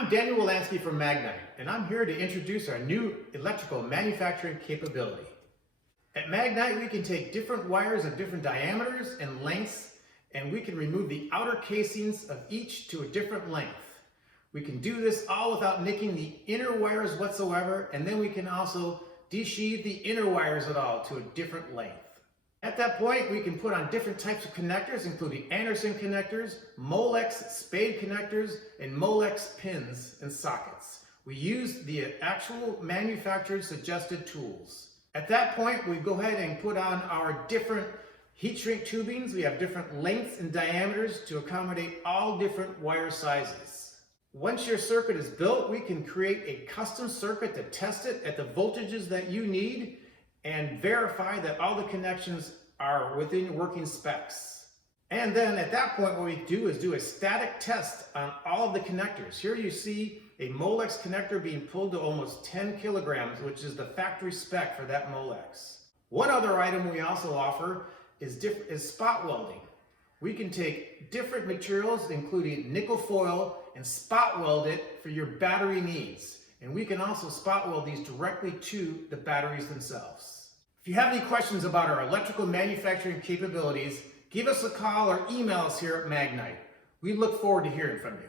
I'm Daniel Wolanski from Magnite, and I'm here to introduce our new electrical manufacturing capability. At Magnite, we can take different wires of different diameters and lengths, and we can remove the outer casings of each to a different length. We can do this all without nicking the inner wires whatsoever, and then we can also desheathe the inner wires at all to a different length. At that point, we can put on different types of connectors, including Anderson connectors, Molex spade connectors, and Molex pins and sockets. We use the actual manufacturer's suggested tools. At that point, we go ahead and put on our different heat shrink tubings. We have different lengths and diameters to accommodate all different wire sizes. Once your circuit is built, we can create a custom circuit to test it at the voltages that you need and verify that all the connections are within your working specs. And then at that point, what we do is do a static test on all of the connectors. Here you see a Molex connector being pulled to almost 10 kilograms, which is the factory spec for that Molex. One other item we also offer is spot welding. We can take different materials, including nickel foil, and spot weld it for your battery needs. And we can also spot weld these directly to the batteries themselves. If you have any questions about our electrical manufacturing capabilities, give us a call or email us here at Magnite. We look forward to hearing from you.